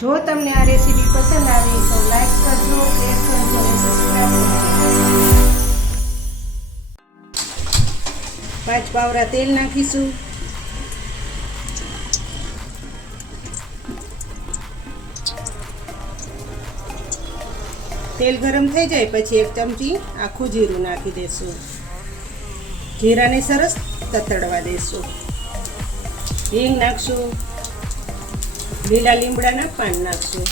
જો તમને આ રેસીપી પસંદ આવી તો લાઈક કરજો, શેર કરજો અને સબસ્ક્રાઇબ કરજો। 5 પાવડા તેલ નાખીશું। તેલ ગરમ થઈ જાય પછી 1 ચમચી આખું જીરું નાખી દેશું। જીરાને સરસ તતડવા દેશું। હિંગ નાખશું। લીલા લીમડાના પાન નાખશું।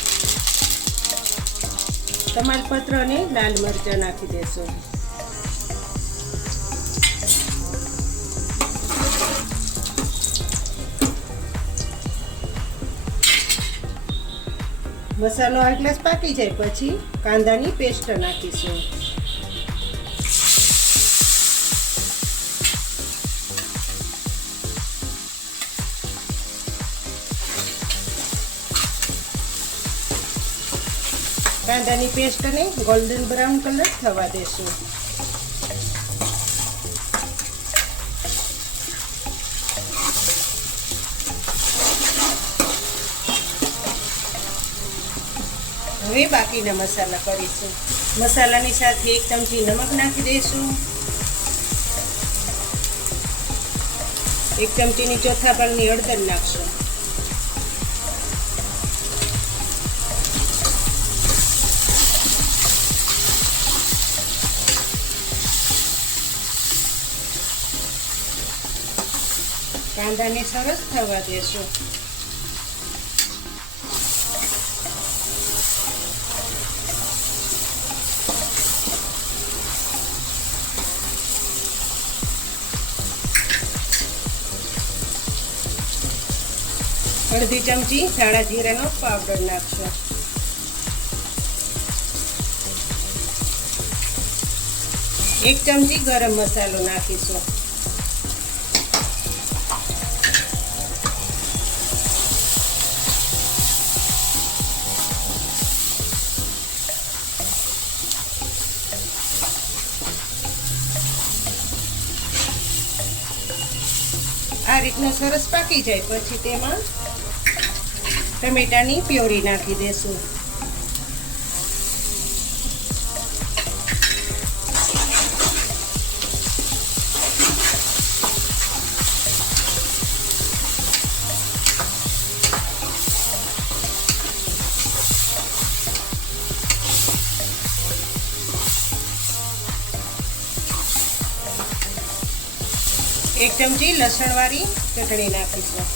તમાલપત્ર અને લાલ મરચાં નાખી દેશું। મસાલો આ ગ્લાસ પાકી જાય પછી કાંદાની પેસ્ટ નાખીશું। કાંદાની પેસ્ટને ગોલ્ડન બ્રાઉન કલર થવા દેશું। હવે બાકીના મસાલા કરીશું। મસાલાની સાથે 1 ચમચી નમક નાખી દઈશું। 1 ચમચીની ચોથા ભાગની હળદર નાખશું। કાંદાને સરસ થવા દેશું। અડધી ચમચી ધાણા જીરાનો પાવડર નાખશું। 1 ચમચી ગરમ મસાલો નાખીશું। આ રીતનો સરસ પાકી જાય પછી તેમાં ટમેટાની પ્યોરી નાખી દેશું। એક ચમચી લસણવાળી ચટણી નાખીશું।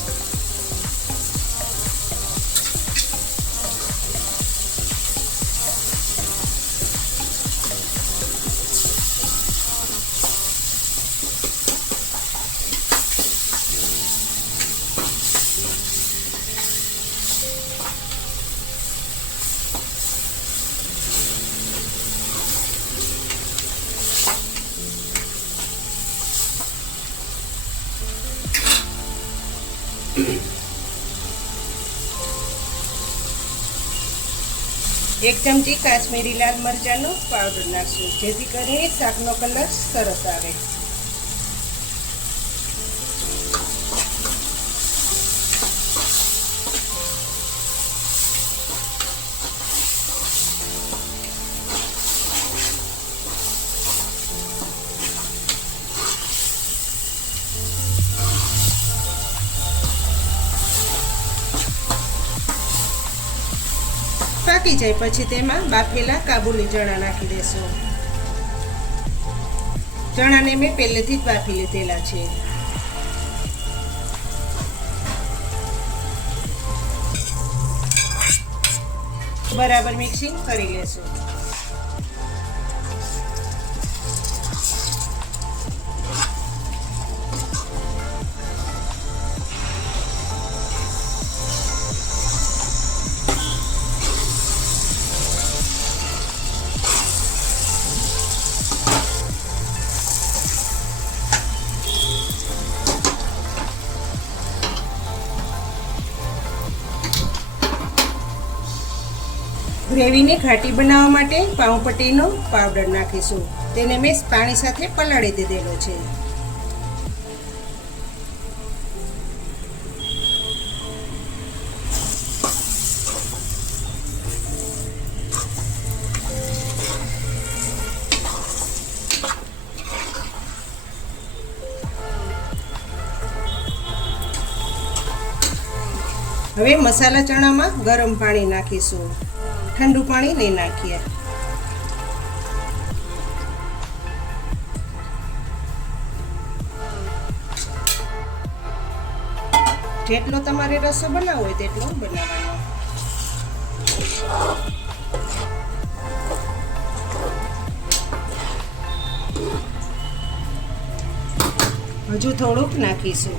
એક ચમચી કાશ્મીરી લાલ મરચાંનો પાવડર નાખશું જેથી કરીને શાકનો કલર સરસ આવે। પાકી જાય પછી તેમાં બાફેલા કાબુલી ચણા નાખી દેશું। ચણાને મેં પહેલેથી જ બાફી લીધેલા છે। બરાબર મિક્સિંગ કરી લેશું। ગ્રેવીને ઘાટી બનાવવા માટે પાઉંપટ્ટીનો પાવડર નાખીશું। તેને મેં પાણી સાથે પલાળી દીધેલો છે। હવે મસાલા ચણામાં ગરમ પાણી નાખીશું, ઠંડુ પાણી નહીં નાખીએ. જેટલો તમારે રસો બનાવવો હોય તેટલો બનાવવાનો. હજુ થોડુંક નાખીશું.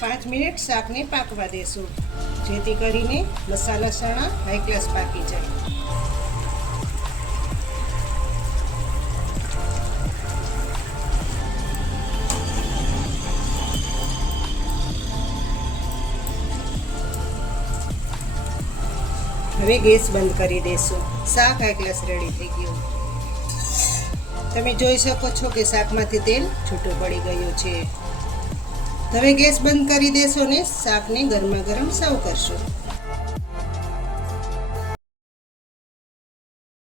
પાંચ મિનિટ શાકને પાકવા દેશું, જેથી કરીને મસાલા ચણા હાઈ ક્લાસ પાકી જાય. હવે ગેસ બંધ કરી દેશું. શાક હાઈ ક્લાસ રેડી થઈ ગયું. તમે જોઈ શકો છો કે શાકમાંથી તેલ છૂટું પડી ગયું છે. હવે ગેસ બંધ કરી દેશો ને શાકને ગરમા ગરમ સર્વ કરશો.